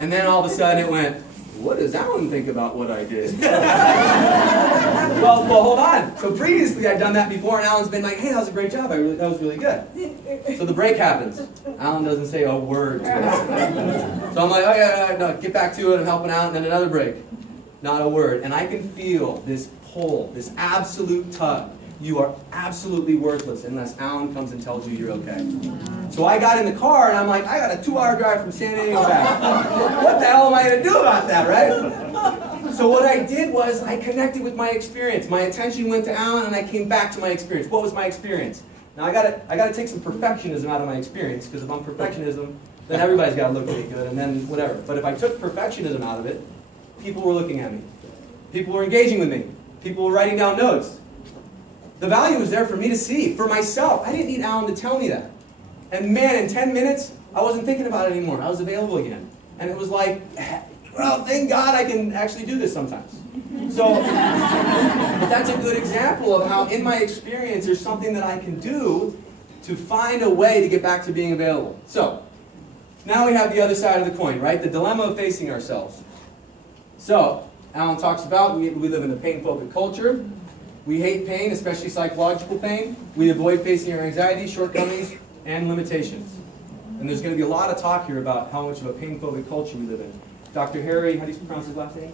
And then all of a sudden it went, what does Alan think about what I did? well, hold on. So previously I'd done that before, and Alan's been like, hey, that was a great job. That was really good. So the break happens. Alan doesn't say a word to us. So I'm like, oh yeah, no, get back to it. I'm helping out. And then another break. Not a word. And I can feel this pull, this absolute tug. You are absolutely worthless unless Alan comes and tells you you're okay. So I got in the car and I'm like, I got a 2-hour drive from San Diego back. What the hell am I going to do about that, right? So what I did was I connected with my experience. My attention went to Alan and I came back to my experience. What was my experience? Now I got to take some perfectionism out of my experience, because if I'm perfectionism, then everybody's got to look really good and then whatever. But if I took perfectionism out of it, people were looking at me. People were engaging with me. People were writing down notes. The value was there for me to see, for myself. I didn't need Alan to tell me that. And man, in 10 minutes, I wasn't thinking about it anymore. I was available again. And it was like, well, thank God I can actually do this sometimes. So, but that's a good example of how in my experience there's something that I can do to find a way to get back to being available. So, now we have the other side of the coin, right? The dilemma of facing ourselves. So, Alan talks about we live in a pain-phobic culture. We hate pain, especially psychological pain. We avoid facing our anxieties, shortcomings, and limitations. And there's going to be a lot of talk here about how much of a pain-phobic culture we live in. Dr. Harry, how do you pronounce his last name?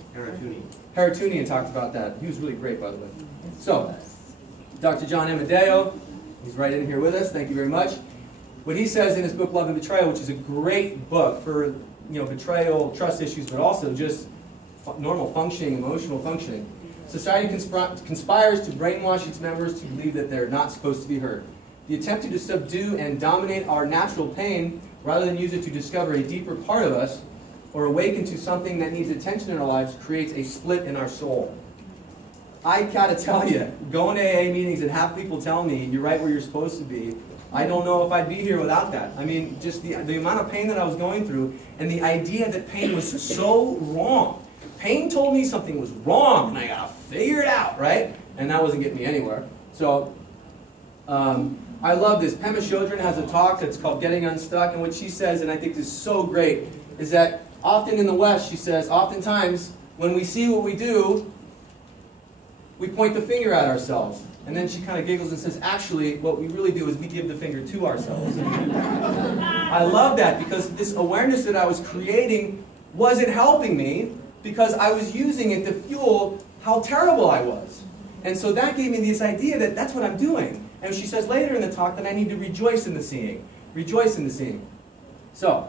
Haratunian talked about that. He was really great, by the way. So, Dr. John Amadeo, he's right in here with us. Thank you very much. What he says in his book, Love and Betrayal, which is a great book for betrayal, trust issues, but also just normal functioning, emotional functioning. Society conspires to brainwash its members to believe that they're not supposed to be heard. The attempt to subdue and dominate our natural pain, rather than use it to discover a deeper part of us, or awaken to something that needs attention in our lives, creates a split in our soul. I gotta tell you, going to AA meetings and have people tell me, you're right where you're supposed to be, I don't know if I'd be here without that. I mean, just the amount of pain that I was going through, and the idea that pain was so wrong. Pain told me something was wrong, and I gotta figure it out, right? And that wasn't getting me anywhere. So, I love this. Pema Chodron has a talk that's called Getting Unstuck, and what she says, and I think is so great, is that often in the West, she says, oftentimes, when we see what we do, we point the finger at ourselves. And then she kind of giggles and says, actually, what we really do is we give the finger to ourselves. I love that, because this awareness that I was creating wasn't helping me, because I was using it to fuel how terrible I was. And so that gave me this idea that that's what I'm doing. And she says later in the talk that I need to rejoice in the seeing. Rejoice in the seeing. So,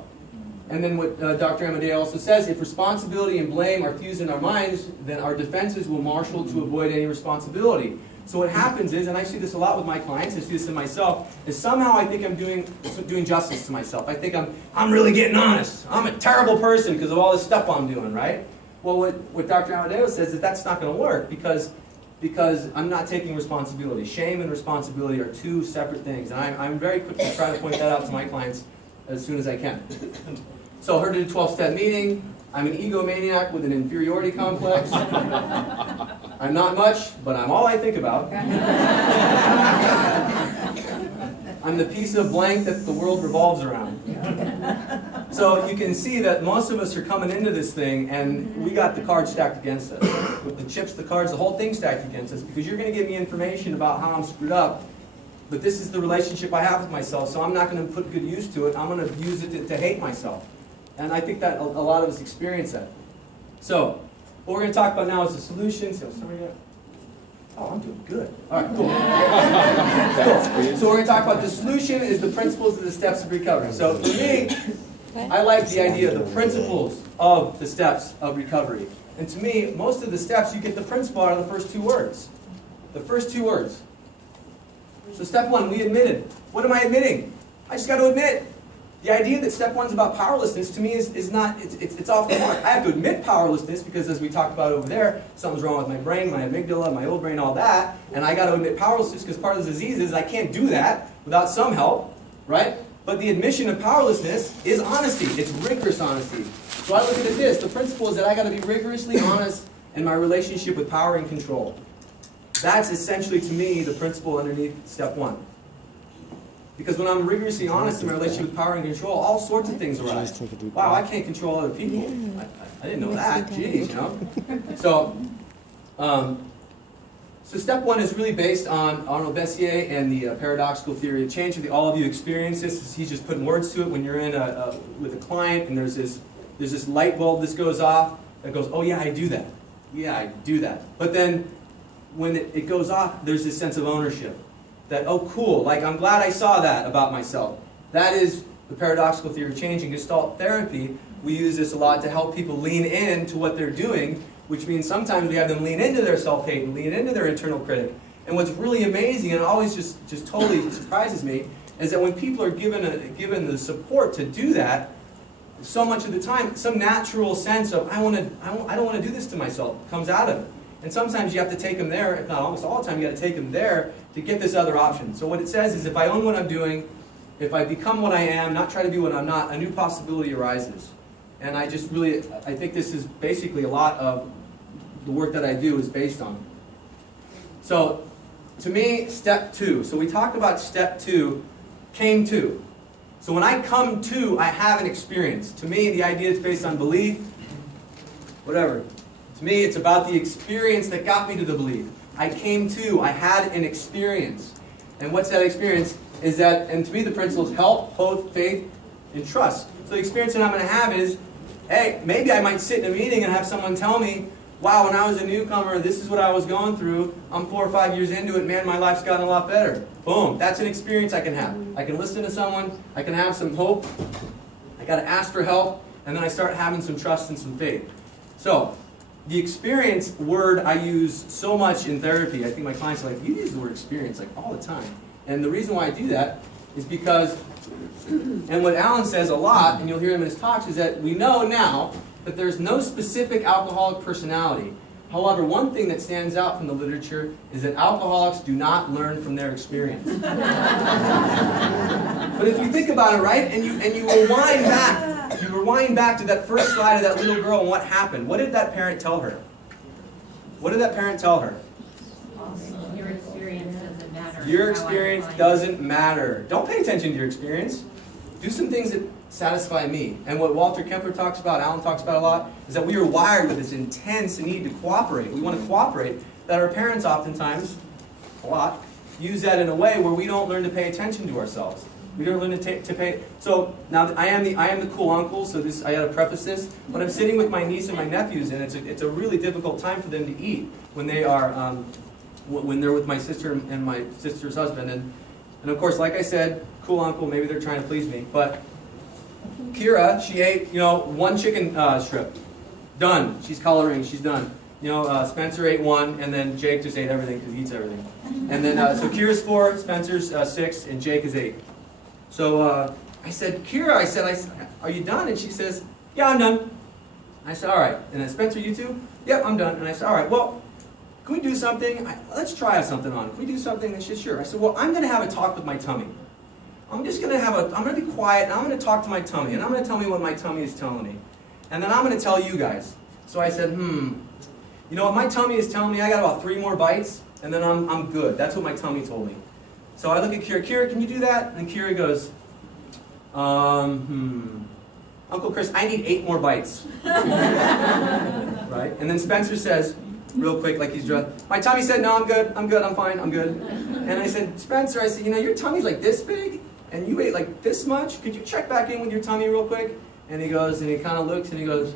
and then what Dr. Amadeo also says, if responsibility and blame are fused in our minds, then our defenses will marshal to avoid any responsibility. So what happens is, and I see this a lot with my clients, I see this in myself, is somehow I think I'm doing justice to myself. I think I'm really getting honest. I'm a terrible person because of all this stuff I'm doing, right? Well, what Dr. Amadeo says is that's not going to work because I'm not taking responsibility. Shame and responsibility are two separate things. And I'm very quick to try to point that out to my clients as soon as I can. So I heard at a 12-step meeting, I'm an egomaniac with an inferiority complex. I'm not much, but I'm all I think about. I'm the piece of blank that the world revolves around. So you can see that most of us are coming into this thing and we got the cards stacked against us. With the chips, the cards, the whole thing stacked against us, because you're going to give me information about how I'm screwed up, but this is the relationship I have with myself, so I'm not going to put good use to it. I'm going to use it to hate myself. And I think that a lot of us experience that. So what we're going to talk about now is the solutions. Oh, I'm doing good. All right, cool. Cool. So we're going to talk about the solution is the principles of the steps of recovery. So for me, I like the idea of the principles of the steps of recovery. And to me, most of the steps, you get the principle out of the first two words. The first two words. So step one, we admitted. What am I admitting? I just got to admit. The idea that step one is about powerlessness to me is not, it's off the mark. I have to admit powerlessness because, as we talked about over there, something's wrong with my brain, my amygdala, my old brain, all that. And I got to admit powerlessness because part of the disease is I can't do that without some help, right? But the admission of powerlessness is honesty. It's rigorous honesty. So I look at it this. The principle is that I got to be rigorously honest in my relationship with power and control. That's essentially, to me, the principle underneath step one. Because when I'm rigorously honest in my relationship with power and control, all sorts of things arise. Wow, I can't control other people. I didn't know that. Jeez, you know. So step one is really based on Arnold Bessier and the paradoxical theory of change. All of you experience this. He's just putting words to it when you're in with a client and there's this light bulb that goes off that goes, oh yeah, I do that. Yeah, I do that. But then when it goes off, there's this sense of ownership. That, oh cool, like I'm glad I saw that about myself. That is the paradoxical theory of change. In Gestalt therapy, we use this a lot to help people lean into what they're doing, which means sometimes we have them lean into their self-hate and lean into their internal critic. And what's really amazing, and it always just totally surprises me, is that when people are given the support to do that, so much of the time, some natural sense of, I don't want to do this to myself comes out of it. And sometimes you have to take them there, if not almost all the time, you got to take them there to get this other option. So what it says is, if I own what I'm doing, if I become what I am, not try to be what I'm not, a new possibility arises. And I think this is basically a lot of the work that I do is based on. So, to me, step two. So we talked about step two, came to. So when I come to, I have an experience. To me, the idea is based on belief, whatever. To me, it's about the experience that got me to the belief. I came to, I had an experience. And what's that experience? Is that, and to me the principle is help, hope, faith, and trust. So the experience that I'm going to have is, hey, maybe I might sit in a meeting and have someone tell me, wow, when I was a newcomer, this is what I was going through. I'm 4 or 5 years into it, man, my life's gotten a lot better. Boom, that's an experience I can have. I can listen to someone, I can have some hope, I got to ask for help, and then I start having some trust and some faith. So, the experience word I use so much in therapy. I think my clients are like, you use the word experience like all the time. And the reason why I do that is because, and what Alan says a lot, and you'll hear him in his talks, is that we know now that there's no specific alcoholic personality. However, one thing that stands out from the literature is that alcoholics do not learn from their experience. But if you think about it, right, and you rewind back to that first slide of that little girl and what happened. What did that parent tell her? What did that parent tell her? Your experience doesn't matter. Your experience doesn't matter. Don't pay attention to your experience. Do some things that satisfy me. And what Walter Kempler talks about, Alan talks about a lot, is that we are wired with this intense need to cooperate. We want to cooperate. That our parents oftentimes, a lot, use that in a way where we don't learn to pay attention to ourselves. We don't learn to pay. So now I am the cool uncle. So this, I got to preface this. But I'm sitting with my niece and my nephews, and it's a really difficult time for them to eat when they are when they're with my sister and my sister's husband. And of course, like I said, cool uncle. Maybe they're trying to please me. But Kira, she ate one chicken strip. Done. She's coloring. She's done. Spencer ate one, and then Jake just ate everything because he eats everything. And then so Kira's 4, Spencer's 6, and Jake is 8. So I said, Kira, I said, are you done? And she says, yeah, I'm done. I said, all right. And then Spencer, you too? Yep, I'm done. And I said, all right, well, can we do something? Let's try something on. Can we do something? And she said, sure. I said, well, I'm going to have a talk with my tummy. I'm going to be quiet, and I'm going to talk to my tummy, and I'm going to tell me what my tummy is telling me. And then I'm going to tell you guys. So I said, what my tummy is telling me, I got about 3 more bites, and then I'm good. That's what my tummy told me. So I look at Kira. Kira, can you do that? And Kira goes, Uncle Chris, I need 8 more bites. Right? And then Spencer says, real quick, like he's drunk, my tummy said, no, I'm good, I'm fine, I'm good. And I said, Spencer, I said, your tummy's like this big, and you ate like this much? Could you check back in with your tummy real quick? And he goes, and he kind of looks, and he goes,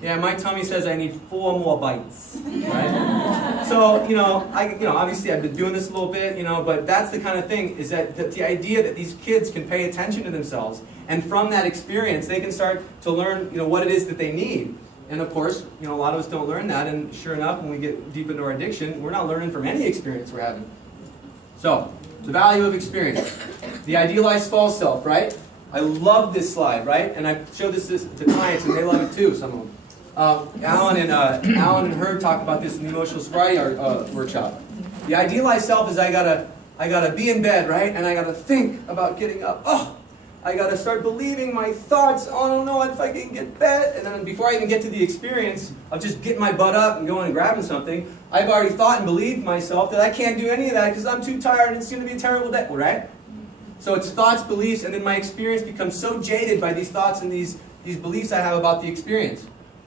yeah, my tummy says I need 4 more bites, right? So, obviously I've been doing this a little bit, but that's the kind of thing, is that the idea that these kids can pay attention to themselves, and from that experience, they can start to learn, what it is that they need. And of course, a lot of us don't learn that, and sure enough, when we get deep into our addiction, we're not learning from any experience we're having. So, the value of experience. The idealized false self, right? I love this slide, right? And I showed this to clients, and they love it too, some of them. Alan and Herb talked about this in the emotional sobriety workshop. The idealized self is I gotta be in bed, right? And I gotta think about getting up. Oh, I gotta start believing my thoughts. Oh, I don't know if I can get bed. And then before I even get to the experience of just getting my butt up and going and grabbing something, I've already thought and believed myself that I can't do any of that because I'm too tired and it's gonna be a terrible day, right? So it's thoughts, beliefs, and then my experience becomes so jaded by these thoughts and these beliefs I have about the experience.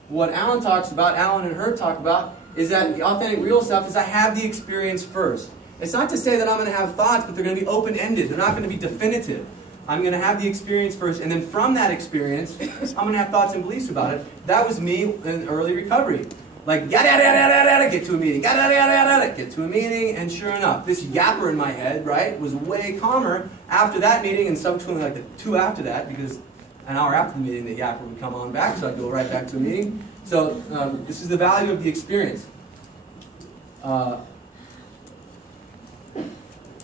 What Alan and Herb talk about, is that the authentic real self is I have the experience first. It's not to say that I'm going to have thoughts, but they're going to be open-ended. They're not going to be definitive. I'm going to have the experience first, and then from that experience, I'm going to have thoughts and beliefs about it. That was me in early recovery. Like, yada, yada, yada, yada, get to a meeting. Yada, yada, yada, yada, get to a meeting. And sure enough, this yapper in my head, right, was way calmer after that meeting and subsequently like the 2 after that, because an hour after the meeting, the yapper would come on back, so I'd go right back to a meeting. So this is the value of the experience.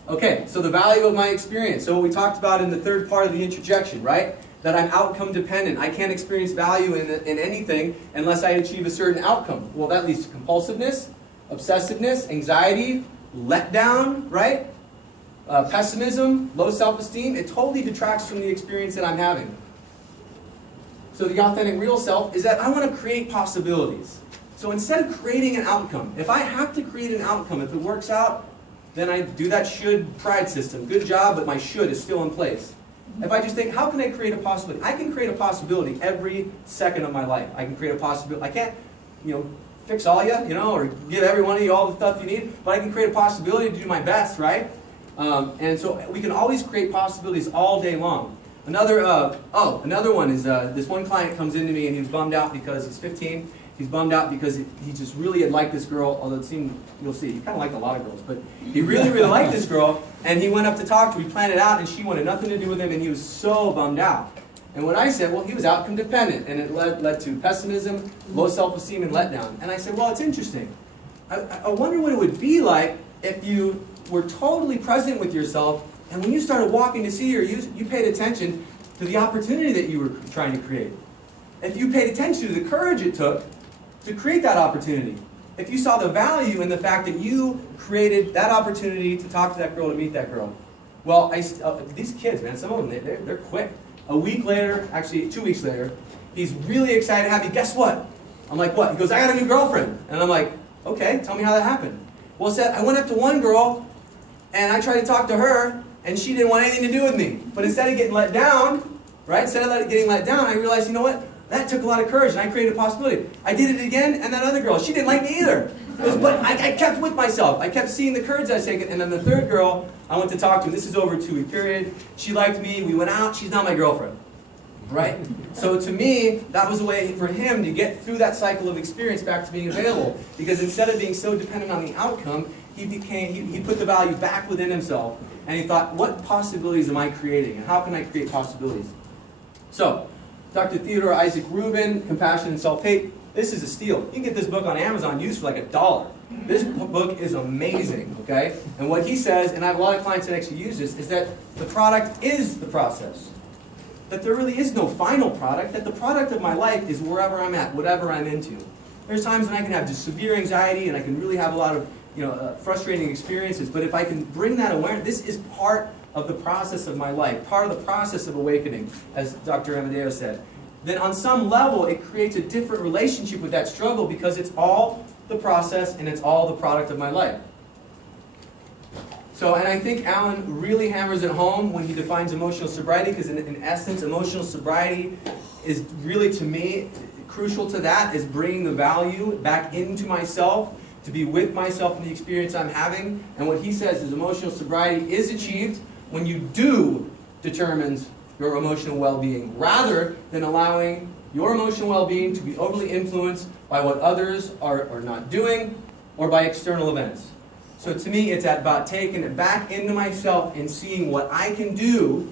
Okay, so the value of my experience. So what we talked about in the third part of the interjection, right? That I'm outcome dependent. I can't experience value in anything unless I achieve a certain outcome. Well, that leads to compulsiveness, obsessiveness, anxiety, letdown, right? Pessimism, low self-esteem. It totally detracts from the experience that I'm having. So the authentic real self is that I want to create possibilities. So instead of creating an outcome, if I have to create an outcome, if it works out, then I do that should pride system. Good job, but my should is still in place. If I just think, how can I create a possibility? I can create a possibility every second of my life. I can create a possibility. I can't, fix all you, or give every one of you all the stuff you need, but I can create a possibility to do my best, right? And so we can always create possibilities all day long. Another one is this one client comes into me and he's bummed out because he's 15. He's bummed out because he just really had liked this girl, although it seemed, you'll see, he kind of liked a lot of girls, but he really, really liked this girl, and he went up to talk to her, we planned it out, and she wanted nothing to do with him, and he was so bummed out. And what I said, well, he was outcome dependent, and it led to pessimism, low self-esteem, and letdown. And I said, well, it's interesting. I wonder what it would be like if you were totally present with yourself, and when you started walking to see her, you paid attention to the opportunity that you were trying to create. If you paid attention to the courage it took to create that opportunity. If you saw the value in the fact that you created that opportunity to talk to that girl, to meet that girl. Well, these kids, man, some of them, they're quick. A week later, actually 2 weeks later, he's really excited to have you. Guess what? I'm like, what? He goes, I got a new girlfriend. And I'm like, okay, tell me how that happened. Well, said I went up to one girl, and I tried to talk to her, and she didn't want anything to do with me. But instead of getting let down, right, getting let down, I realized, you know what? That took a lot of courage, and I created a possibility. I did it again, and that other girl, she didn't like me either. But I kept with myself. I kept seeing the courage I was taking, and then the third girl I went to talk to, this is over a 2-week period. She liked me, we went out, she's now my girlfriend. Right? So to me, that was a way for him to get through that cycle of experience back to being available. Because instead of being so dependent on the outcome, he put the value back within himself, and he thought, what possibilities am I creating, and how can I create possibilities? So, Dr. Theodore Isaac Rubin, Compassion and Self-Hate. This is a steal. You can get this book on Amazon used for like $1. This book is amazing, okay? And what he says, and I have a lot of clients that actually use this, is that the product is the process. That there really is no final product, that the product of my life is wherever I'm at, whatever I'm into. There's times when I can have just severe anxiety and I can really have a lot of frustrating experiences, but if I can bring that awareness, this is part of the process of my life, part of the process of awakening, as Dr. Amadeo said, then on some level it creates a different relationship with that struggle because it's all the process and it's all the product of my life. So, and I think Alan really hammers it home when he defines emotional sobriety, because in essence, emotional sobriety is really, to me, crucial to that, is bringing the value back into myself, to be with myself in the experience I'm having. And what he says is emotional sobriety is achieved when you do determines your emotional well-being, rather than allowing your emotional well-being to be overly influenced by what others are not doing or by external events. So to me, it's about taking it back into myself and seeing what I can do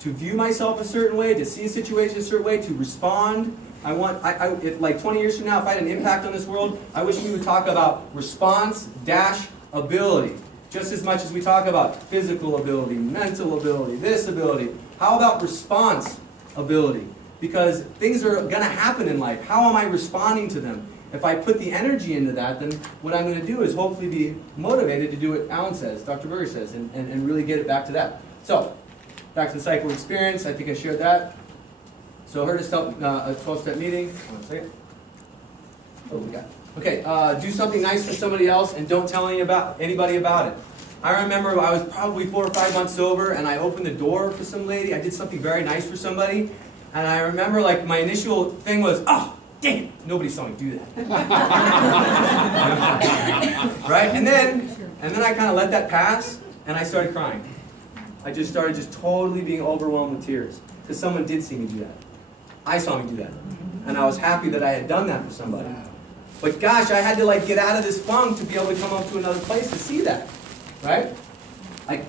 to view myself a certain way, to see a situation a certain way, to respond. If like 20 years from now, if I had an impact on this world, I wish we would talk about response dash ability. Just as much as we talk about physical ability, mental ability, this ability. How about response ability? Because things are going to happen in life. How am I responding to them? If I put the energy into that, then what I'm going to do is hopefully be motivated to do what Alan says, Dr. Berger says, and really get it back to that. So, back to the cycle experience. I think I shared that. So, heard us help a 12-step meeting. One second. What do we got? Okay, do something nice for somebody else and don't tell anybody about it. I remember I was probably 4 or 5 months sober, and I opened the door for some lady. I did something very nice for somebody, and I remember like my initial thing was, oh, dang it, nobody saw me do that. Right? And then I kind of let that pass, and I started crying. I just started totally being overwhelmed with tears, because someone did see me do that. I saw me do that, and I was happy that I had done that for somebody. But gosh, I had to like get out of this funk to be able to come up to another place to see that. Right? I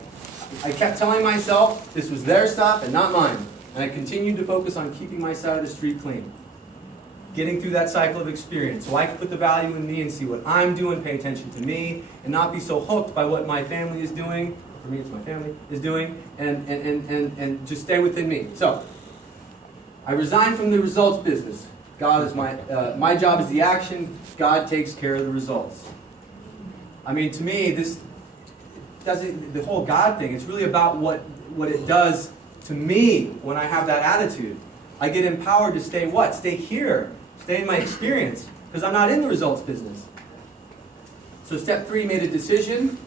kept telling myself this was their stuff and not mine. And I continued to focus on keeping my side of the street clean. Getting through that cycle of experience so I could put the value in me and see what I'm doing, pay attention to me, and not be so hooked by what my family is doing, for me it's my family, is doing, and just stay within me. So, I resigned from the results business. God is my job is the action, God takes care of the results. I mean, to me, this doesn't, the whole God thing, it's really about what it does to me when I have that attitude. I get empowered to stay what? Stay here. Stay in my experience. Because I'm not in the results business. So step 3, made a decision.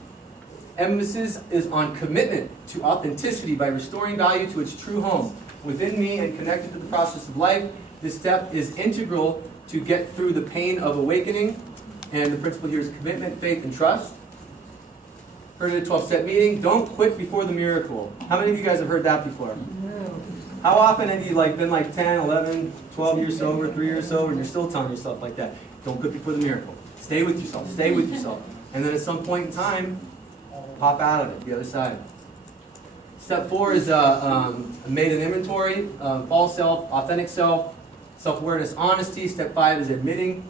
Emphasis is on commitment to authenticity by restoring value to its true home within me and connected to the process of life. This step is integral to get through the pain of awakening. And the principle here is commitment, faith, and trust. Heard of the 12-step meeting? Don't quit before the miracle. How many of you guys have heard that before? No. How often have you been 10, 11, 12 years sober, 3 years sober, and you're still telling yourself like that? Don't quit before the miracle. Stay with yourself. Stay with yourself. And then at some point in time, pop out of it, the other side. Step 4 is made an inventory, false self, authentic self, self-awareness, honesty. Step 5 is admitting,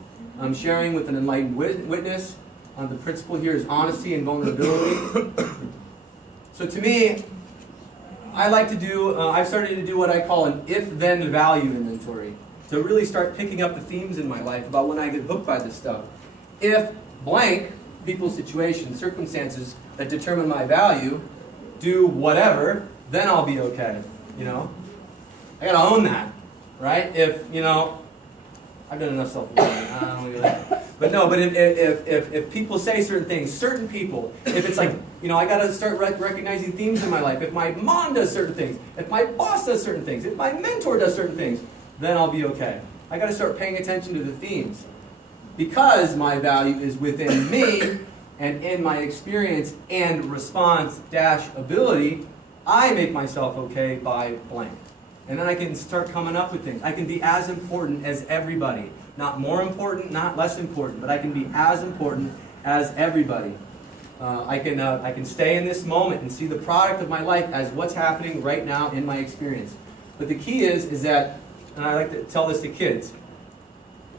sharing with an enlightened witness. The principle here is honesty and vulnerability. So to me, I like to do, I've started to do what I call an if-then value inventory. To really start picking up the themes in my life about when I get hooked by this stuff. If blank, people, situations, circumstances that determine my value, do whatever, then I'll be okay, you know? I gotta own that, right? If, you know, I've done enough self-awareness, I don't really like it. But no, but if people say certain things, certain people, if it's like, you know, I got to start recognizing themes in my life. If my mom does certain things, if my boss does certain things, if my mentor does certain things, then I'll be okay. I got to start paying attention to the themes. Because my value is within me and in my experience and response-ability, I make myself okay by blank. And then I can start coming up with things. I can be as important as everybody. Not more important, not less important, but I can be as important as everybody. I can stay in this moment and see the product of my life as what's happening right now in my experience. But the key is that, and I like to tell this to kids,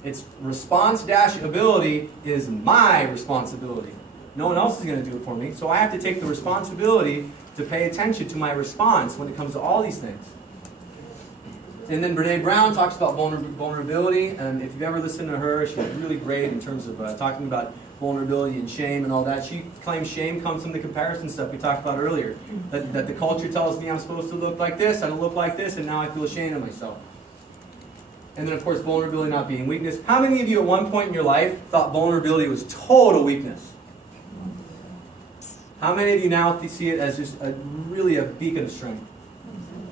it's response-ability is my responsibility. No one else is going to do it for me, so I have to take the responsibility to pay attention to my response when it comes to all these things. And then Brene Brown talks about vulnerability, and if you've ever listened to her, she's really great in terms of talking about vulnerability and shame and all that. She claims shame comes from the comparison stuff we talked about earlier. That the culture tells me I'm supposed to look like this, I don't look like this, and now I feel ashamed of myself. And then of course vulnerability not being weakness. How many of you at one point in your life thought vulnerability was total weakness? How many of you now see it as just really a beacon of strength?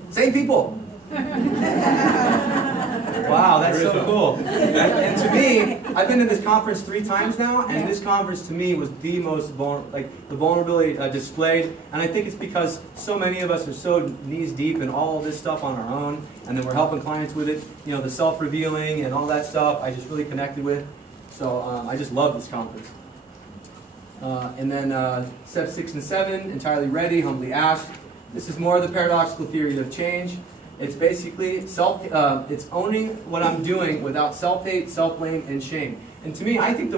Same people. Wow, that's so cool. And to me, I've been to this conference 3 times now, and this conference to me was the most the vulnerability displayed. And I think it's because so many of us are so knees deep in all of this stuff on our own, and then we're helping clients with it. You know, the self-revealing and all that stuff I just really connected with. So I just love this conference. And then step 6 and 7, entirely ready, humbly asked. This is more of the paradoxical theory of change. It's basically it's owning what I'm doing without self-hate, self-blame, and shame. And to me, I think the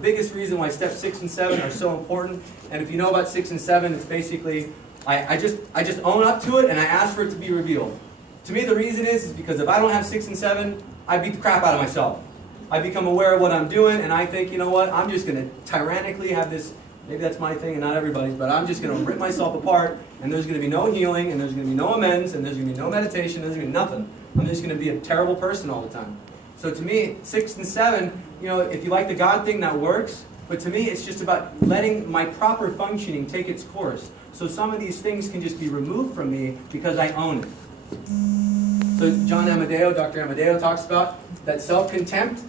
biggest reason why step 6 and 7 are so important, and if you know about 6 and 7, it's basically, I just own up to it and I ask for it to be revealed. To me, the reason is because if I don't have 6 and 7, I beat the crap out of myself. I become aware of what I'm doing, and I think, you know what, I'm just going to tyrannically have this. Maybe that's my thing and not everybody's, but I'm just going to rip myself apart, and there's going to be no healing, and there's going to be no amends, and there's going to be no meditation, there's going to be nothing. I'm just going to be a terrible person all the time. So to me, 6 and 7, you know, if you like the God thing, that works, But to me, it's just about letting my proper functioning take its course. So some of these things can just be removed from me because I own it. So Dr. Amadeo talks about that self-contempt.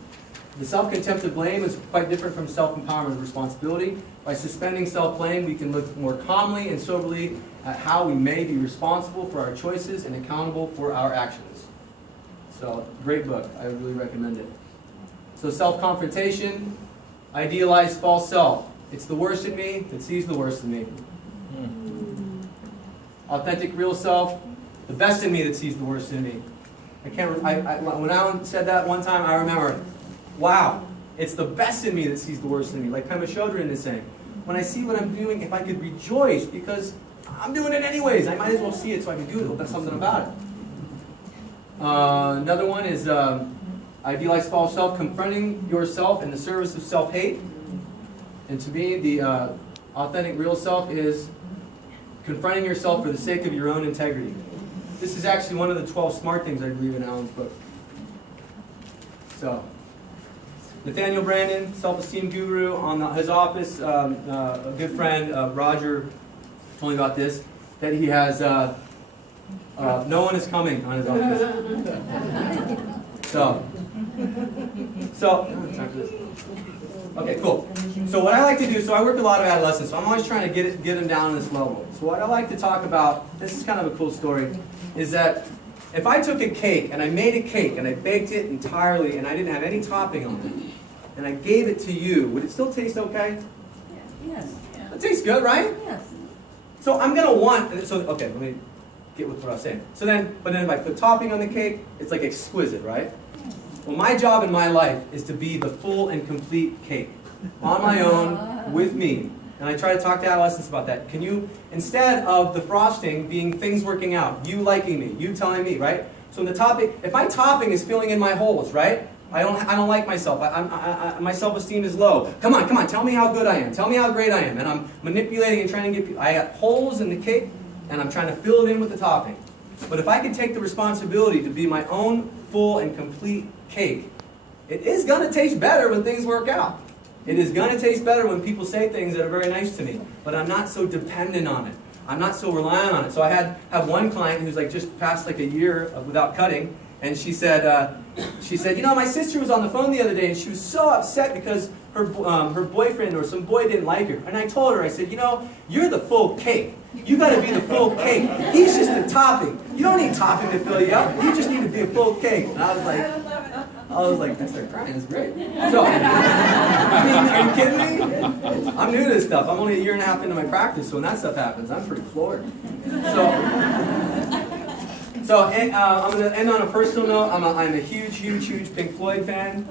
The self-contempt of blame is quite different from self-empowerment of responsibility. By suspending self-blame, we can look more calmly and soberly at how we may be responsible for our choices and accountable for our actions. So, great book. I really recommend it. So self-confrontation, idealized false self. It's the worst in me that sees the worst in me. Authentic real self, the best in me that sees the worst in me. When Alan said that one time, I remember, wow, it's the best in me that sees the worst in me. Like Pema Chodron is saying, when I see what I'm doing, if I could rejoice because I'm doing it anyways, I might as well see it so I can do something about it. Another one is idealized false self, confronting yourself in the service of self-hate. And to me, the authentic real self is confronting yourself for the sake of your own integrity. This is actually one of the 12 smart things, I believe, in Alan's book. So, Nathaniel Brandon, self-esteem guru, on his office, a good friend, Roger, told me about this, that he has, no one is coming on his office. Time for this. Okay, cool. So what I like to do, so I work with a lot of adolescents, so I'm always trying to get them down on this level. So what I like to talk about, this is kind of a cool story, is that if I took a cake and I made a cake and I baked it entirely and I didn't have any topping on it, and I gave it to you, would it still taste okay? Yes. It tastes good, right? Yes. So I'm going to want, okay, let me get with what I was saying. But then if I put topping on the cake, it's like exquisite, right? Well, my job in my life is to be the full and complete cake, on my own, with me. And I try to talk to adolescents about that. Can you, instead of the frosting being things working out, you liking me, you telling me, right? So the topping, if my topping is filling in my holes, right? I don't like myself. My self-esteem is low. Come on, tell me how good I am. Tell me how great I am. And I'm manipulating and trying to get people. I got holes in the cake, and I'm trying to fill it in with the topping. But if I could take the responsibility to be my own full and complete cake, it is going to taste better when things work out. It is going to taste better when people say things that are very nice to me. But I'm not so dependent on it. I'm not so reliant on it. So I have one client who's like just passed like a year without cutting, and she said, you know, my sister was on the phone the other day, and she was so upset because her boyfriend or some boy didn't like her. And I told her, I said, you know, you're the full cake. You got to be the full cake. He's just the topping. You don't need topping to fill you up. You just need to be a full cake. And I was like, I started crying. It's great. So, I mean, are you kidding me? I'm new to this stuff. I'm only a year and a half into my practice, so when that stuff happens, I'm pretty floored. So I'm going to end on a personal note. I'm a huge Pink Floyd fan.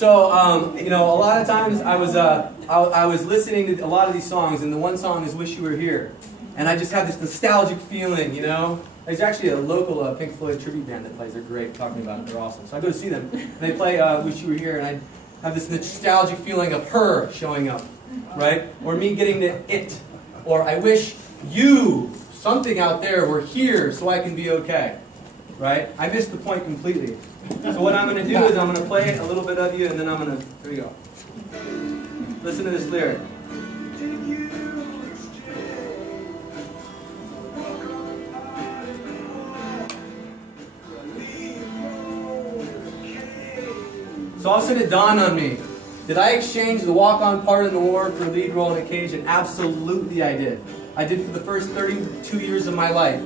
And, you know, a lot of times I was listening to a lot of these songs, and the one song is "Wish You Were Here," and I just have this nostalgic feeling, you know. There's actually a local Pink Floyd tribute band that plays. They're great. Talking about it, they're awesome. So I go to see them. And they play "Wish You Were Here," and I have this nostalgic feeling of her showing up, right? Or me getting to it, or I wish you, something out there, were here so I can be okay, right? I missed the point completely. So what I'm going to do is I'm going to play a little bit of you, and then I'm going to, here we go. Listen to this lyric. So all of a sudden it dawned on me. Did I exchange the walk-on part in the war for a lead role in Occasion? Absolutely I did. I did for the first 32 years of my life.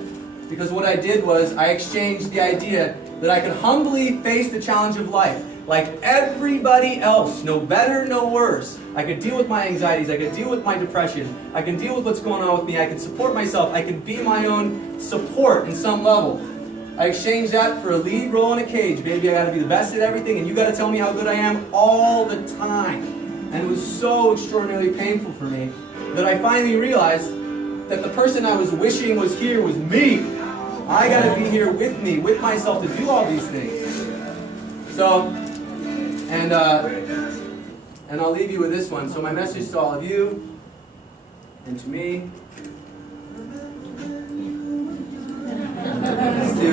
Because what I did was I exchanged the idea that I could humbly face the challenge of life like everybody else, no better, no worse. I could deal with my anxieties, I could deal with my depression, I can deal with what's going on with me, I can support myself, I can be my own support in some level. I exchanged that for a lead role in a cage. Baby, I gotta be the best at everything, and you gotta tell me how good I am all the time. And it was so extraordinarily painful for me that I finally realized that the person I was wishing was here was me. I got to be here with me, with myself, to do all these things. So, and I'll leave you with this one. So my message to all of you, and to me, is to